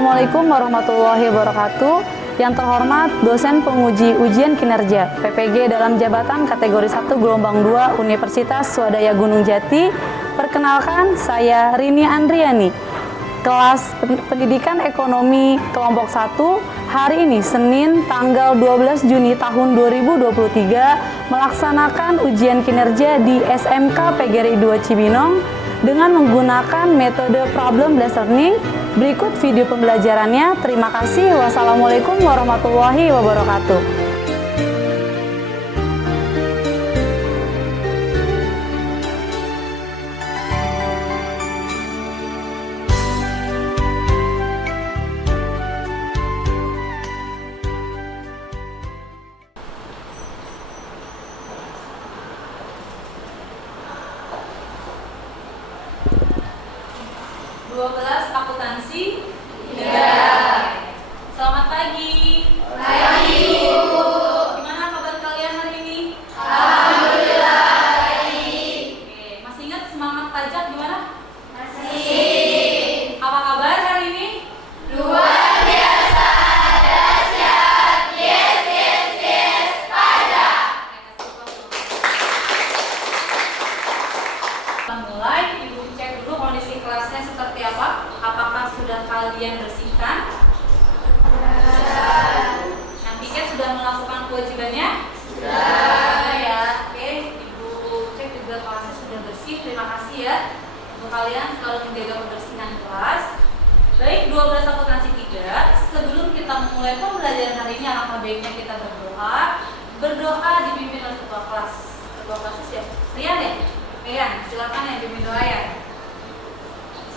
Assalamualaikum warahmatullahi wabarakatuh. Yang terhormat dosen penguji ujian kinerja PPG dalam jabatan kategori 1 gelombang 2 Universitas Swadaya Gunung Jati. Perkenalkan, saya Rini Andriani, kelas pendidikan ekonomi kelompok 1. Hari ini Senin tanggal 12 Juni tahun 2023 melaksanakan ujian kinerja di SMK PGRI 2 Cibinong dengan menggunakan metode problem based learning. Berikut video pembelajarannya. Terima kasih. Wassalamualaikum warahmatullahi wabarakatuh. Akuntansi 3. Selamat pagi. Pagi, Ibu. Gimana kabar kalian hari ini? Alhamdulillah baik. Oke, masih ingat semangat pajak gimana? Masih. Apa kabar hari ini? Luar biasa, dahsyat. Yes, yes, yes, pajak. Kita mulai, Ibu cek dulu kondisi kelasnya seperti apa. Apakah sudah kalian bersihkan? Yang piket sudah melakukan kewajibannya? Sudah ya. Oke, Ibu cek juga kelasnya sudah bersih. Terima kasih ya. Untuk kalian selalu menjaga kebersihan kelas. Baik, 12 akuntansi 3. Sebelum kita memulai pembelajaran hari ini, alangkah baiknya kita berdoa. Berdoa dipimpin oleh ketua kelas. Ketua kelas siapa? Rian ya? Rian, silakan ya pimpin doa ya.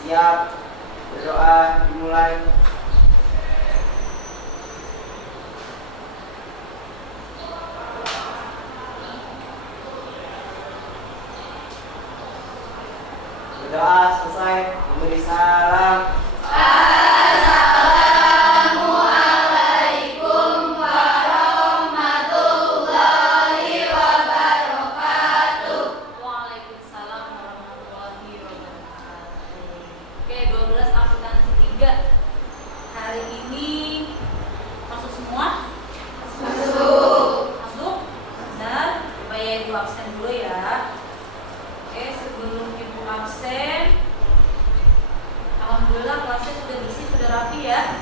Siap. Berdoa dimulai. Berdoa selesai, memberi salam. Assalamualaikum warahmatullahi wabarakatuh. Waalaikumsalam warahmatullahi wabarakatuh. Oke, 12 akuntansi 3. Hari ini masuk semua? Masuk. Masuk? Benar? Coba ya Ibu absen dulu ya. Oke, sebelum Ibu absen, alhamdulillah kelasnya sudah bersih, sudah rapi ya.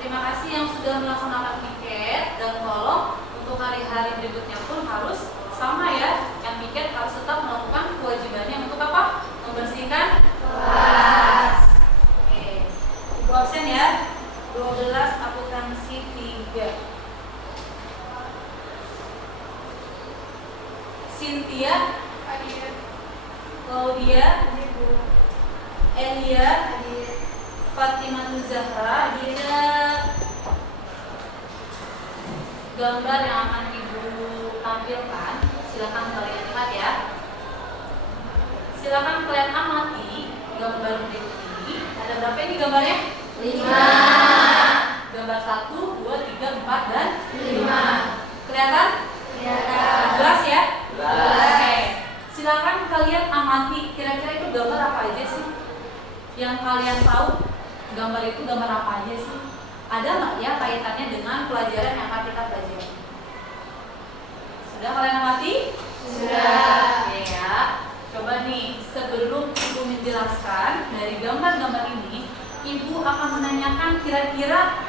Terima kasih yang sudah melaksanakan piket, dan tolong untuk hari-hari berikutnya pun harus sama ya. Yang piket harus tetap melakukan kewajibannya untuk apa? Membersihkan kelas. Oke, Ibu absen ya. 12 akuntansi 3. Cynthia, Hadir. Claudia, Elia, Hadir. Fatimah Zahra. Dia gambar yang akan Ibu tampilkan. Silakan kalian lihat ya. Silakan kalian amati gambar berikut ini. Ada berapa ini gambarnya? 5. Gambar 1, 2, 3, 4, dan 5. kelihatan? Kelihatan. Jelas ya? Jelas. Oke. Silakan kalian amati kira-kira itu gambar apa aja sih? Yang kalian tahu gambar itu gambar apa aja sih? Ada nggak ya kaitannya dengan pelajaran yang akan kita pelajari? Sudah kalian amati? Sudah. Oke ya. Coba nih, sebelum Ibu menjelaskan dari gambar-gambar ini, Ibu akan menanyakan kira-kira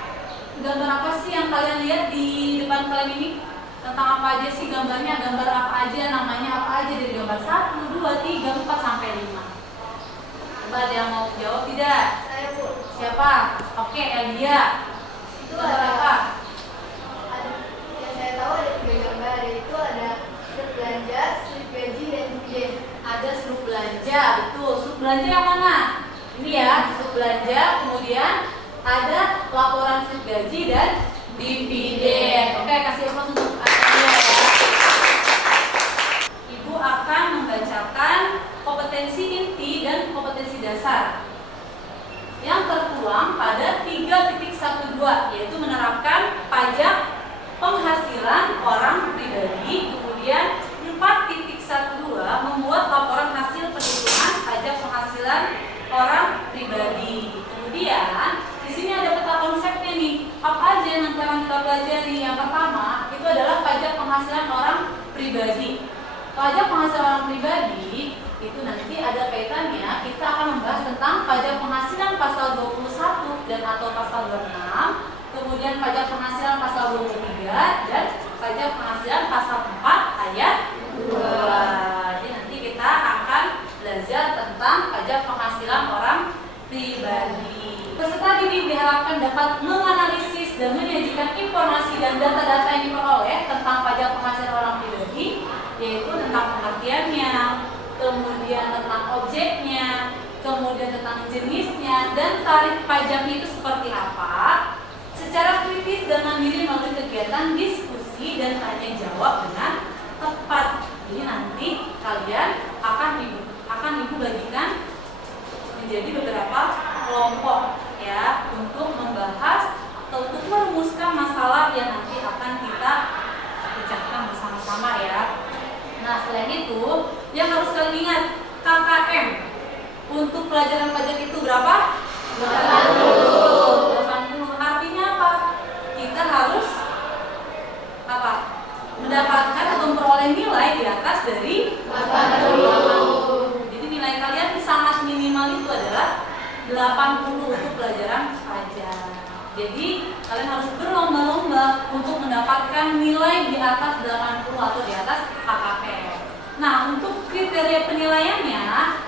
gambar apa sih yang kalian lihat di depan kalian ini? Tentang apa aja sih gambarnya? Gambar apa aja, namanya apa aja, dari gambar 1, 2, 3, 4, sampai 5. Coba ada yang mau jawab tidak? Saya pun. Siapa? Oke, Elia. Itu gambar apa? Ada, yang saya tahu ada 3 gambar, yaitu ada slip belanja, slip gaji, dan dividen. Ada slip belanja, betul. Slip belanja yang mana? Ini ya, slip belanja, kemudian ada laporan slip gaji dan dividen. Oke, kasih aplaus untuk Elia ya. Ibu akan membacakan kompetensi inti dan kompetensi dasar yang tertuang pada 3.12, yaitu menerapkan pajak penghasilan orang pribadi. Kemudian 4.12 membuat laporan hasil perhitungan pajak penghasilan orang pribadi. Kemudian di sini ada peta Pajak penghasilan orang pribadi itu nanti ada kaitannya, kita akan membahas tentang pajak penghasilan pasal 21 dan atau pasal 26, kemudian pajak penghasilan pasal 23 dan pajak penghasilan pasal 4 ayat 2. Jadi nanti kita akan belajar tentang pajak penghasilan orang pribadi. Peserta didik diharapkan dapat menganalisis dan menyajikan informasi dan data-data yang diperoleh tentang pajak penghasilan orang pribadi, yaitu tentang pengertiannya, kemudian tentang objeknya, kemudian tentang jenisnya, dan tarif pajaknya itu seperti apa, secara kritis dan mandiri melalui kegiatan diskusi dan tanya jawab dengan tepat. Jadi nanti kalian akan ibu bagikan menjadi beberapa kelompok ya, untuk membahas atau untuk merumuskan masalah yang nanti akan kita bicarakan bersama-sama ya. Nah, selain itu yang harus kalian ingat, KKM untuk pelajaran pajak itu berapa? 80. Artinya apa? Kita harus apa? Mendapatkan atau memperoleh nilai di atas dari 80. Jadi nilai kalian sangat minimal itu adalah 80 untuk pelajaran pajak. Jadi kalian harus berlomba-lomba untuk mendapatkan nilai di atas 80 atau di atas KKM. Nah, untuk kriteria penilaiannya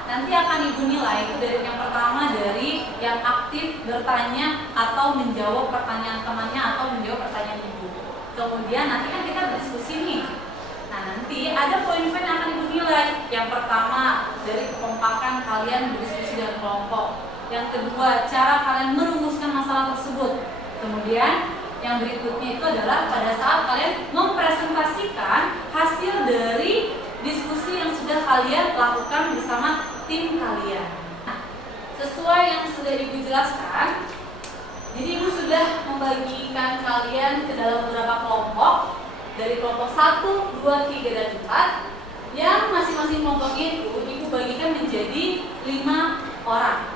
nanti akan ibu nilai itu dari yang pertama dari yang aktif bertanya atau menjawab pertanyaan temannya atau menjawab pertanyaan ibu. Kemudian nanti kan kita berdiskusi nih. Nah, nanti ada poin-poin yang akan ibu nilai. Yang pertama dari kekompakan kalian berdiskusi dalam kelompok. Yang kedua, cara kalian merumuskan masalah tersebut. Kemudian yang berikutnya itu adalah pada saat kalian mempresentasikan hasil dari diskusi yang sudah kalian lakukan bersama tim kalian. Nah, sesuai yang sudah ibu jelaskan, jadi ibu sudah membagikan kalian ke dalam beberapa kelompok, dari kelompok 1, 2, 3, dan 4, yang masing-masing kelompoknya itu ibu bagikan menjadi 5 orang.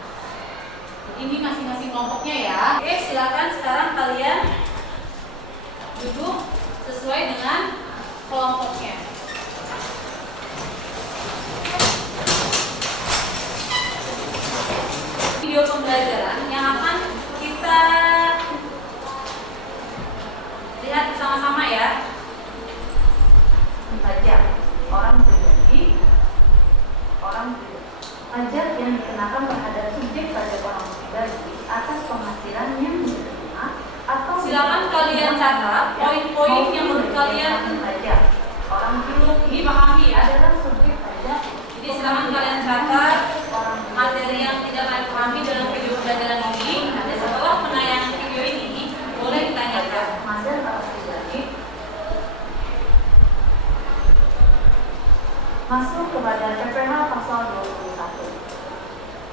Ini masing-masing kelompoknya ya. Oke, silakan sekarang kalian duduk sesuai dengan kelompoknya. Video pembelajaran yang akan kita lihat bersama-sama ya. Pajak orang pribadi, pajak yang dikenakan terhadap subjek pajak orang pribadi atas penghasilan yang diterima atau silakan kalian catat poin-poin yang menurut kalian pajak orang belum dipahami adalah subjek pajak. Jadi silakan kalian catat materi yang tidak kalian pahami dalam video pembelajaran ini. Nanti setelah penayangan video ini boleh ditanyakan. Masuk orang pribadi masuk kepada PPh pasal 21.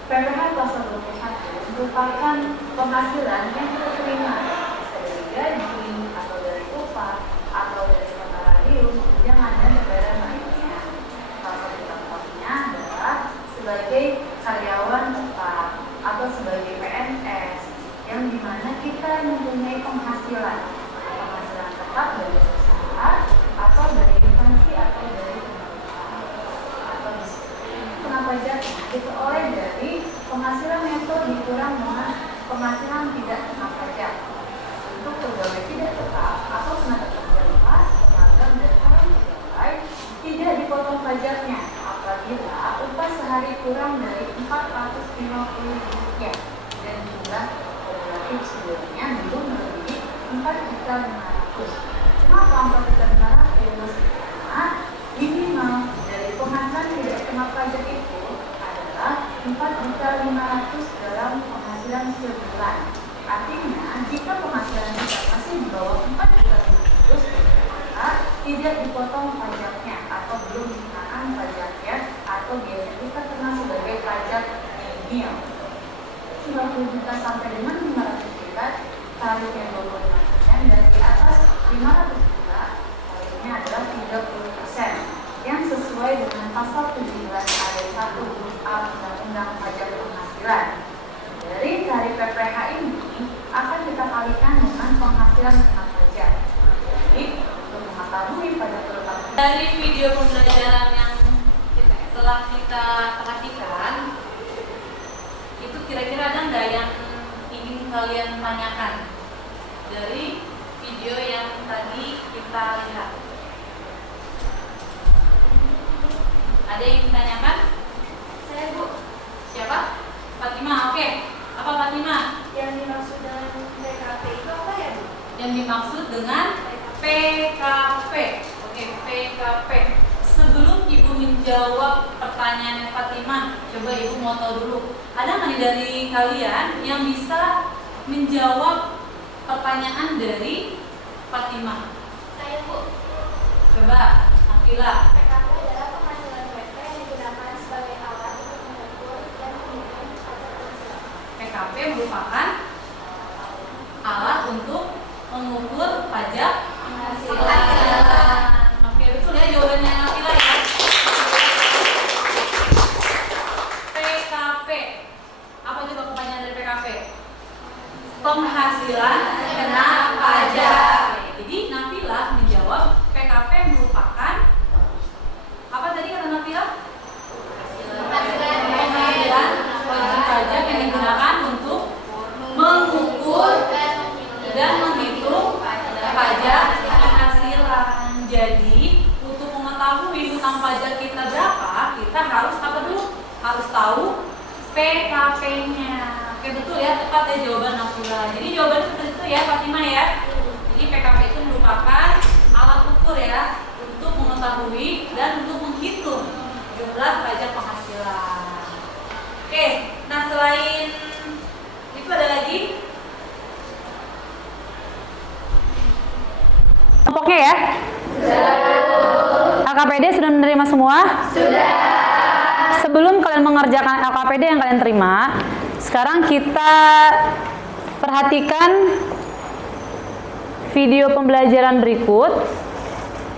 PPh pasal 21 merupakan penghasilan yang diterima bisa dari gaji atau dari upah atau dari honorarium, tunjangan dan bayaran lainnya. Salah satu contohnya adalah sebagai karyawan tetap atau sebagai PNS, yang dimana kita mempunyai penghasilan tetap dari usaha atau dari instansi atau dari pajaknya diperoleh dari penghasilan neto dikurang dengan penghasilan tidak kena pajak. Untuk pegawai tidak tetap atau tenaga kerja lepas, magang dan calon pegawai tidak dipotong pajaknya apabila upah sehari kurang dari 450 rupiah dan jumlah relatif sebelumnya belum melebihi 4.500. Kenapa 4.500? Karena minimal dari penghasilan tidak kena pajak itu adalah 4.500 dalam penghasilan sebulan. Artinya, jika penghasilan kita masih di bawah 4.500, maka tidak dipotong pajaknya atau belum dikenakan pajaknya, atau biasa kita kenal sebagai pajak nihil. 90 juta sampai dengan 500 juta tarifnya 25%, dan di atas 500 juta tarifnya adalah 30%. Yang sesuai dengan pasal 17 ayat 1 huruf A Undang-Undang Pajak Penghasilan. Dari tarif PPh ini akan kita kalikan dengan penghasilan kena pajak. Jadi, untuk mengetahui pajak terutama dari video pembelajarannya tanyakan dari video yang tadi kita lihat? Ada yang ditanyakan? Saya Bu, Siapa? Fatima, oke. Apa Fatima? yang dimaksud dengan PKP itu apa ya Bu? Yang dimaksud dengan PKP. Oke, PKP. Sebelum Ibu menjawab pertanyaan Fatima, coba Ibu mau tahu dulu. Ada nggak nih dari kalian yang bisa menjawab pertanyaan dari Fatima? Saya Bu, Coba, Nafila. PKP adalah penghasilan PP yang digunakan sebagai alat untuk mengukur dan menghitung pajak penghasilan. PKP merupakan alat untuk mengukur pajak penghasilan. Oke, betul ya jawabannya Nafila ya. PKP. Apa coba kepanjangan dari PKP? Penghasilan kena pajak. Jadi Nafila menjawab PKP merupakan apa tadi kata Nafila? Penghasilan wajib pajak yang digunakan untuk mengukur dan menghitung pajak penghasilan. Jadi untuk mengetahui hutang pajak kita berapa, kita harus apa dulu? Harus tahu PKP-nya. Oke, betul ya, tepat ya jawaban Nafila. Jadi jawabannya seperti itu ya Fatima ya. Jadi PKP itu merupakan alat ukur ya untuk mengetahui dan untuk menghitung jumlah pajak penghasilan. Oke, nah selain itu ada lagi? Kelompoknya ya? LKPD sudah menerima semua? Sudah. Sebelum kalian mengerjakan LKPD yang kalian terima, sekarang kita perhatikan video pembelajaran berikut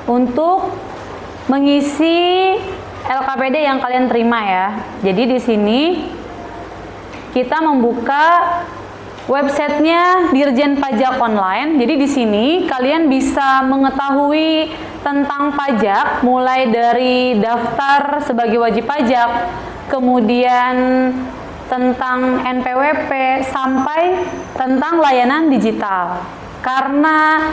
untuk mengisi LKPD yang kalian terima ya. Jadi di sini kita membuka websitenya Dirjen Pajak Online. Jadi di sini kalian bisa mengetahui tentang pajak mulai dari daftar sebagai wajib pajak, kemudian tentang NPWP sampai tentang layanan digital. Karena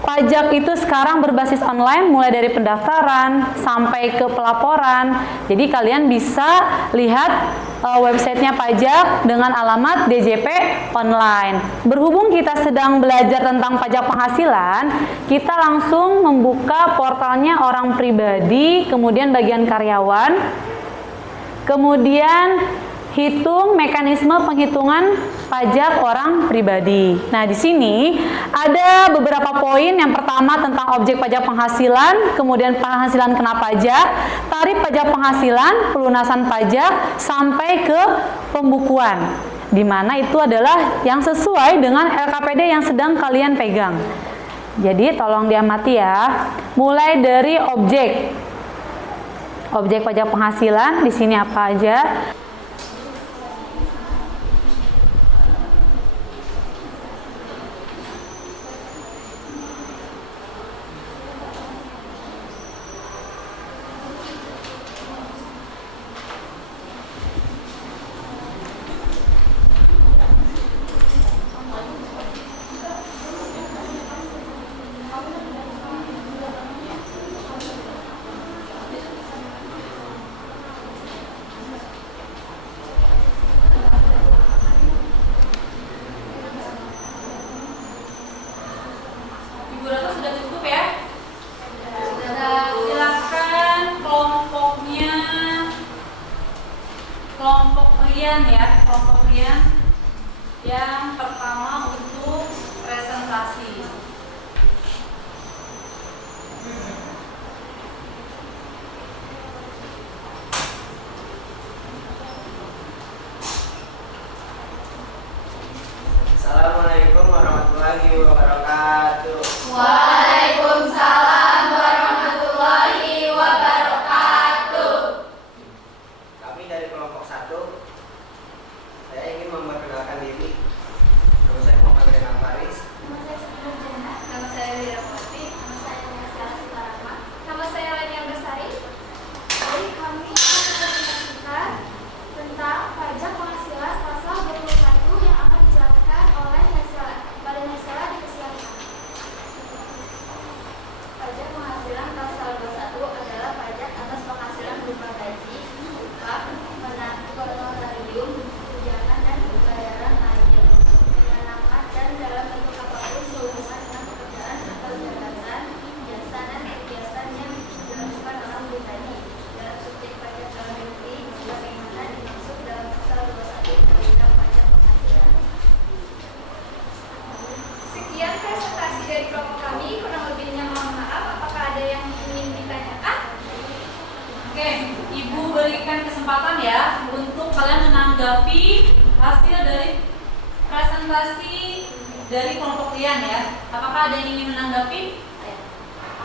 pajak itu sekarang berbasis online mulai dari pendaftaran sampai ke pelaporan. Jadi kalian bisa lihat websitenya pajak dengan alamat DJP online. Berhubung kita sedang belajar tentang pajak penghasilan, kita langsung membuka portalnya orang pribadi, kemudian bagian karyawan, kemudian hitung mekanisme penghitungan pajak orang pribadi. Nah, di sini ada beberapa poin. Yang pertama tentang objek pajak penghasilan, kemudian penghasilan kena pajak, tarif pajak penghasilan, pelunasan pajak, sampai ke pembukuan. Di mana itu adalah yang sesuai dengan LKPD yang sedang kalian pegang. Jadi tolong diamati ya. Mulai dari objek pajak penghasilan, di sini apa aja? Kelompok rian yang pertama untuk presentasi. Assalamualaikum warahmatullahi wabarakatuh. Waalaikumsalam warahmatullahi wabarakatuh. Kami dari kelompok 1. Saya ingin memperkenalkan diri. Ibu berikan kesempatan ya untuk kalian menanggapi hasil dari presentasi dari kelompok kalian ya. Apakah ada yang ingin menanggapi?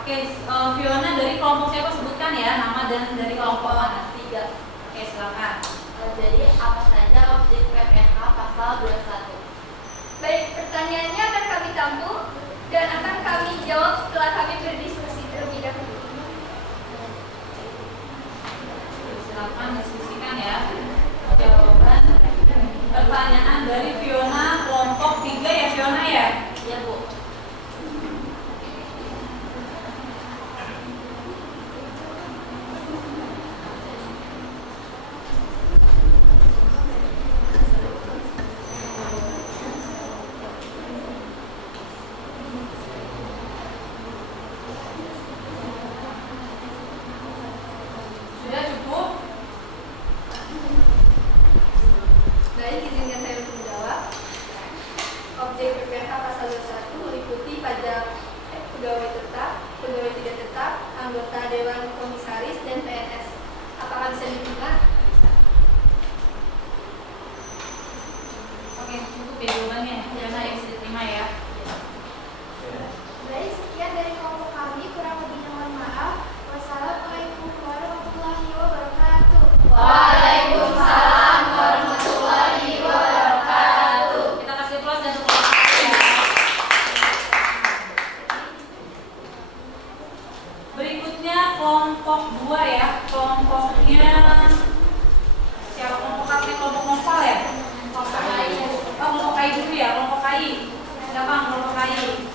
Oke, Fiona dari kelompok siapa sebutkan ya nama dan dari kelompok mana? 3. Oke, silakan. Jadi apa saja objek PPH pasal 21? Baik, pertanyaannya akan kami tampung dan akan kami jawab setelah kami berdiskusi terlebih dahulu. Silakan diskusikan ya jawaban pertanyaan dari Fiona kelompok 3 ya Fiona ya? Iya, Bu. Sudah cukup? Baik, izinkan saya untuk menjawab. Objek PPH pasal 21 meliputi pajak pegawai tetap, pegawai tidak tetap, anggota Dewan Komisaris, dan PNS. Apakah bisa diterima? Oke, cukup ya jawabannya. Fiona yang bisa diterima ya. Baik, sekian dari kelompok kami. Kurang lebihnya mohon maaf. Wassalamualaikum warahmatullahi wabarakatuh. Waalaikumsalam warahmatullahi wabarakatuh. Kita kasih plus dan tepuk tangan ya. Berikutnya kelompok 2 ya. Kelompoknya siapa? Kelompok KP, kelompok novel ya? Kelompok KI. Oh, kelompok KI dulu ya, kelompok KI. Siapa kelompok KI?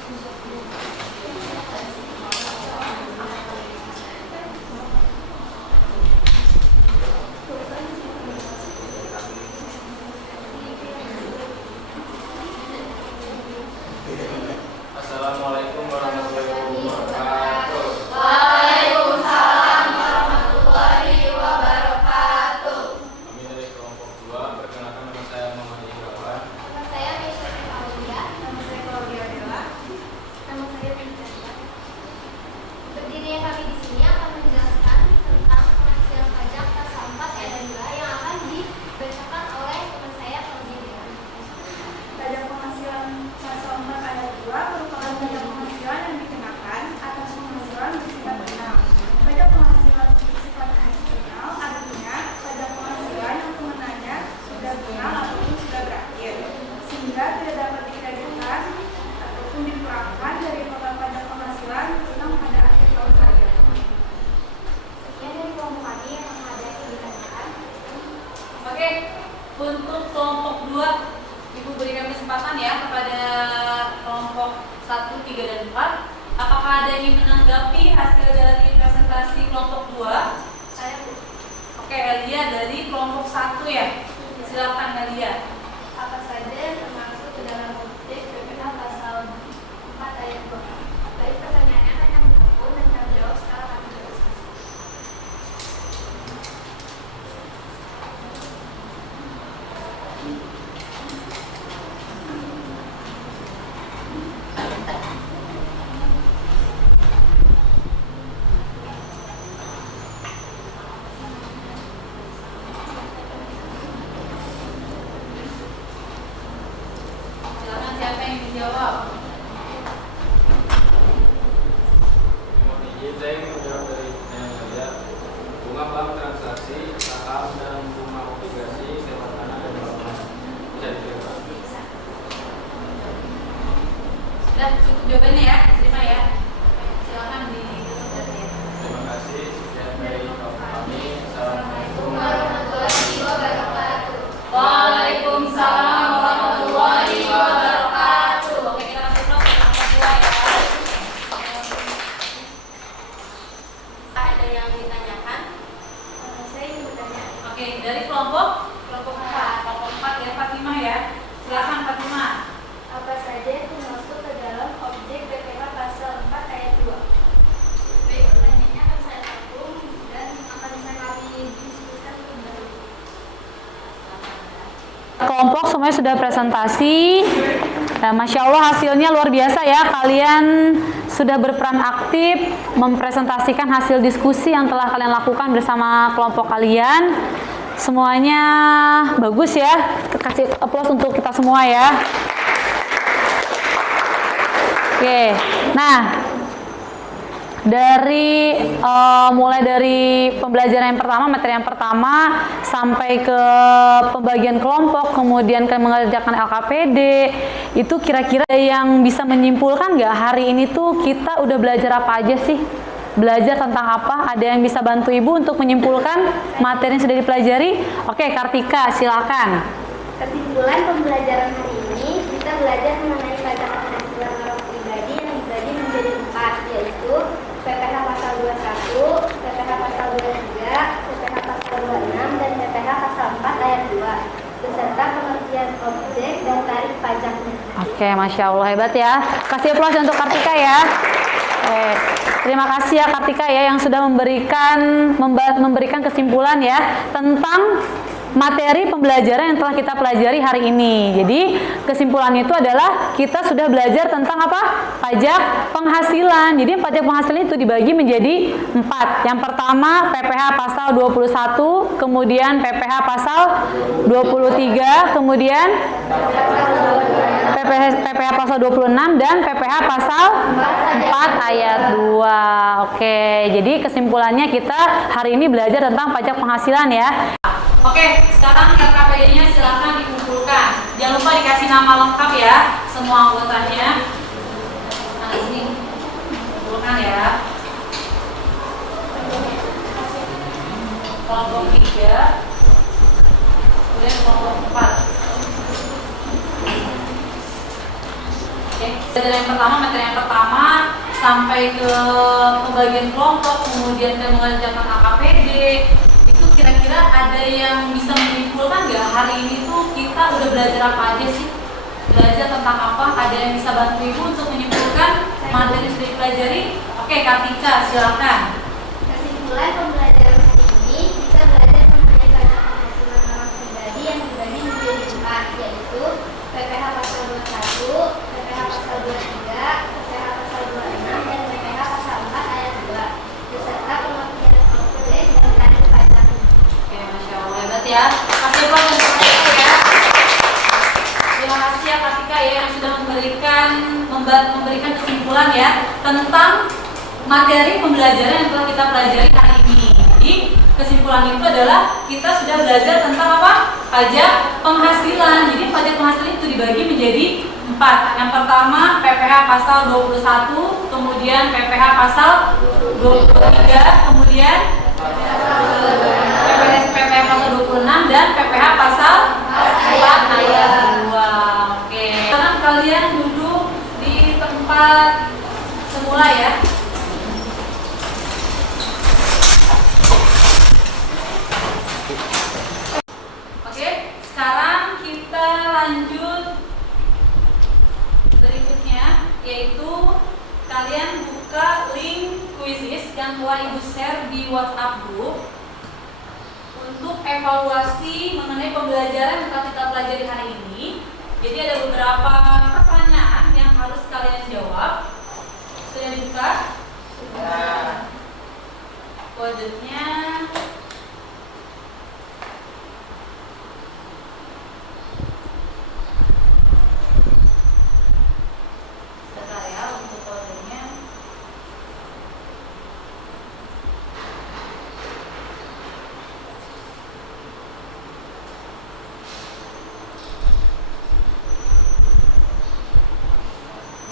Assalamualaikum warahmatullahi wabarakatuh. Waalaikumsalam warahmatullahi wabarakatuh. Kami dari kelompok 2, perkenalkan nama saya Muhammad Iqbal. Nama saya Mesya Aulia. Nama saya Claudia Dela. Nama saya Pinjasa. Berdirinya kami di sini akan menjelaskan tentang penghasilan pajak pasal 4 ayat 2 yang akan dibacakan oleh teman saya Claudia Dela. Pajak penghasilan pasal 4 ayat 2 merupakan pajak penghasilan yang dikenakan atas penghasilan bersifat penal. Pajak penghasilan bersifat penal artinya pajak penghasilan yang pengenanya sudah penal ataupun sudah berakhir, sehingga tidak dapat dikreditkan ataupun dipulangkan dari total pajak penghasilan tentang pada akhir tahun pajak. Sekian dari kelompok kami yang ada yang ditanyakan. Oke, untuk kelompok 2 Ibu berikan kesempatan ya kepada kelompok 1, 3, dan 4. Apakah ada yang ingin menanggapi hasil dari presentasi kelompok 2? Saya Bu. Oke, Elia dari kelompok 1 ya. Silakan Elia. Apa saja yang termasuk ke dalam objek PPH pasal 4 ayat 2? Baik, pertanyaannya akan kami tampung dan kami jawab setelah kami berdiskusi. Silakan siapa yang dijawab? Mohon izin saya ingin menjawab dari pertanyaan saya. Bunga bank transaksi, saham, dan bunga obligasi, sewa tanah dan bangunan. Bisa diterima. Sudah cukup jawabannya ya, terima ya. Silakan ditutup ya. Terima kasih. Sekian dari kelompok kami. Assalamualaikum Warahmatullahi wabarakatuh. Waalaikumsalam warahmatullahi wabarakatuh. Oke, kita kasih plus untuk kelompok 2 ya. Ada yang ditanyakan? Saya ingin bertanya. Oke, dari kelompok 4. Kelompok 4 ya, Fatimah ya. Silakan Fatimah. Apa saja yang termasuk ke dalam objek PPH pasal 4 ayat 2? Baik, pertanyaannya akan saya tampung dan akan saya kami diskusikan terlebih dahulu. Kelompok semuanya sudah presentasi. Nah, Masya Allah hasilnya luar biasa ya. Kalian sudah berperan aktif mempresentasikan hasil diskusi yang telah kalian lakukan bersama kelompok kalian. Semuanya bagus ya. Kasih aplaus untuk kita semua ya. Oke. Nah, mulai dari pembelajaran yang pertama, materi yang pertama sampai ke pembagian kelompok, kemudian ke mengerjakan LKPD, itu kira-kira yang bisa menyimpulkan nggak hari ini tuh kita udah belajar apa aja sih? Belajar tentang apa? Ada yang bisa bantu Ibu untuk menyimpulkan materi yang sudah dipelajari? Oke, Kartika, silakan. Kesimpulan pembelajaran hari ini, kita belajar mengenai pajak penghasilan orang pribadi yang dibagi menjadi 4, yaitu PPh pasal 21, PPh pasal 23, PPh pasal 26, dan PPh pasal 4 ayat 2, beserta pengertian objek dan tarif pajaknya. Oke, Masya Allah, hebat ya. Kasih aplaus untuk Kartika ya. Terima kasih ya Kartika ya yang sudah memberikan kesimpulan ya tentang materi pembelajaran yang telah kita pelajari hari ini. Jadi kesimpulan itu adalah kita sudah belajar tentang apa? Pajak penghasilan. Jadi pajak penghasilan itu dibagi menjadi 4. Yang pertama PPh pasal 21, kemudian PPh pasal 23, kemudian PPh pasal 26 dan PPh pasal 4 ayat 2. Oke, jadi kesimpulannya kita hari ini belajar tentang pajak penghasilan ya. Oke, sekarang LKPD-nya silahkan dikumpulkan. Jangan lupa dikasih nama lengkap ya, semua anggotanya. Nah, sini kumpulkan ya. Kelompok 3, kemudian kelompok 4. Oke, materi yang pertama sampai ke pembagian kelompok, kemudian kita mengerjakan AKPD. Itu kira-kira ada yang bisa menyimpulkan nggak hari ini tuh kita udah belajar apa aja sih? Belajar tentang apa? Ada yang bisa bantu Ibu untuk menyimpulkan materi yang sudah dipelajari? Oke, Kartika, silakan. Kesimpulan pembelajaran hari ini, kita belajar mengenai pajak penghasilan orang pribadi yang dibagi menjadi 4, yaitu PPh pasal 21, PPh pasal 23, PPh pasal 26, dan PPh pasal 4 ayat 2, beserta pengertian objek dan tarif pajaknya. Oke, Masya Allah, hebat ya. Kasih aplaus untuk Kartika ya. Terima kasih ya Kartika ya yang sudah memberikan kesimpulan ya tentang materi pembelajaran yang telah kita pelajari hari ini. Jadi kesimpulan itu adalah kita sudah belajar tentang apa? Pajak penghasilan. Jadi pajak penghasilan itu dibagi menjadi 4. Yang pertama PPh pasal 21, kemudian PPh pasal 23, kemudian PPh pasal 26 dan PPh pasal 4 ayat 2. Oke. Sekarang kalian duduk di tempat semula ya. Oke, sekarang kita lanjut berikutnya, yaitu kalian buka link quizzes yang telah Ibu share di WhatsApp group untuk evaluasi mengenai pembelajaran yang telah kita pelajari hari ini. Jadi ada beberapa pertanyaan yang harus kalian jawab. Sudah dibuka? Sudah. Kodenya sebentar ya untuk kodenya.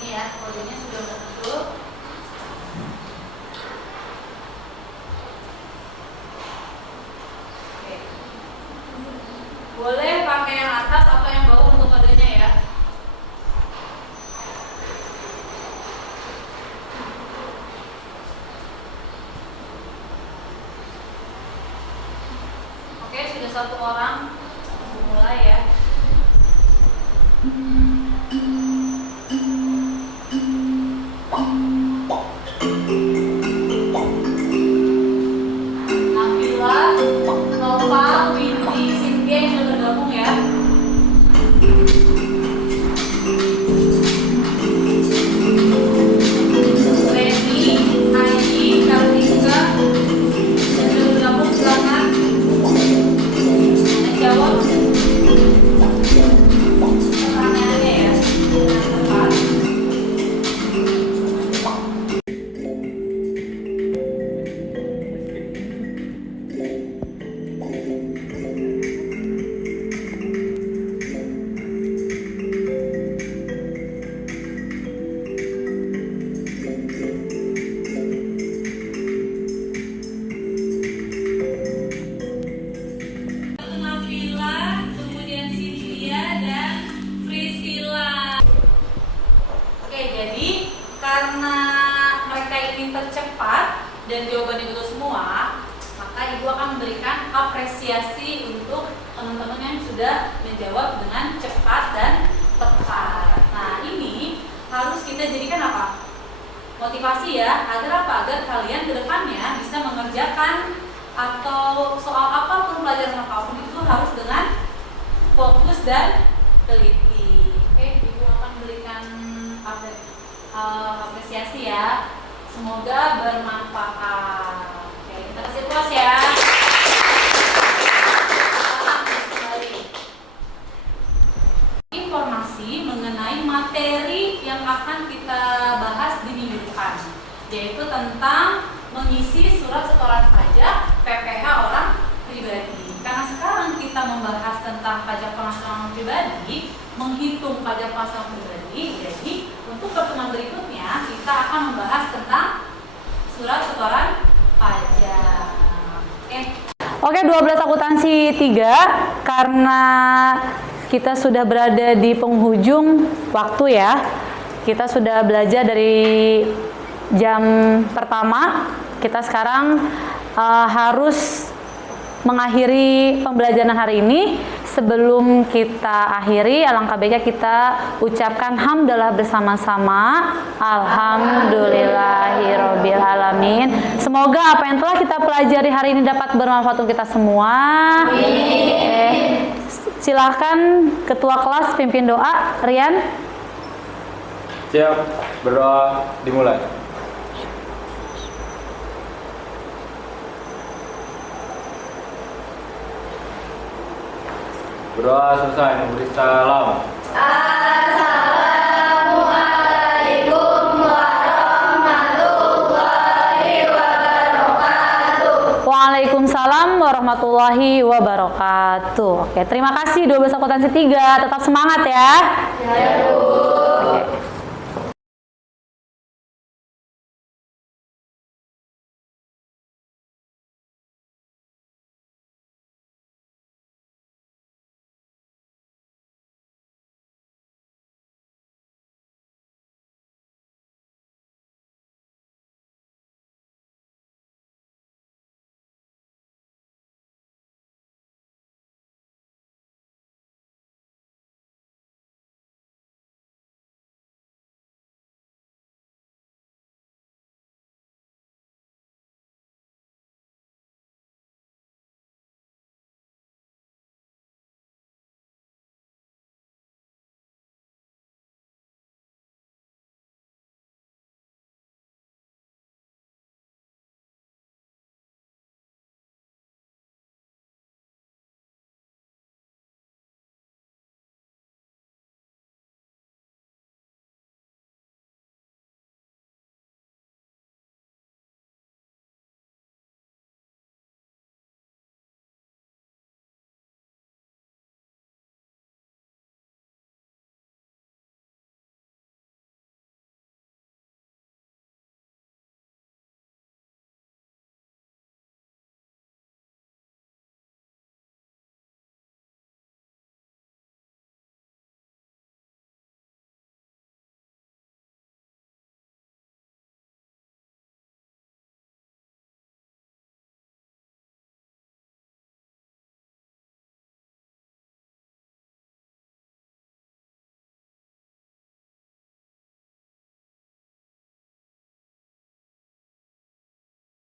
Ini ya, kodenya sudah betul. Oke. Boleh pakai yang atas atau yang bawah untuk kodenya ya. Oke, sudah satu orang. Mulai ya. Nabila, Nova, Windy, Cynthia yang sudah bergabung ya. memberikan apresiasi untuk teman-teman yang sudah menjawab dengan cepat dan tepat. Nah, ini harus kita jadikan apa? Motivasi ya, agar apa? Agar kalian ke depannya bisa mengerjakan atau soal apapun, pelajaran apapun itu harus dengan fokus dan teliti. Oke, Ibu akan berikan apresiasi ya. Semoga bermanfaat. Oke, kita kasih puas ya. Informasi mengenai materi yang akan kita bahas di minggu depan, yaitu tentang mengisi surat setoran pajak PPh orang pribadi. Karena sekarang kita membahas tentang pajak penghasilan orang pribadi, menghitung pajak penghasilan pribadi, jadi untuk pertemuan berikutnya kita akan membahas tentang surat setoran pajak. Oke, 12 akuntansi 3, karena kita sudah berada di penghujung waktu ya. Kita sudah belajar dari jam pertama. Kita sekarang harus mengakhiri pembelajaran hari ini. Sebelum kita akhiri, alangkah baiknya kita ucapkan hamdalah bersama-sama. Alhamdulillahirabbil alamin. Semoga apa yang telah kita pelajari hari ini dapat bermanfaat untuk kita semua. Silakan ketua kelas pimpin doa, Rian. Siap, berdoa dimulai. Berdoa selesai, memberi salam. Assalamualaikum warahmatullahi wabarakatuh. Waalaikumsalam warahmatullahi wabarakatuh. Oke, terima kasih 12 akuntansi 3. Tetap semangat ya. Ya, Bu. Oke.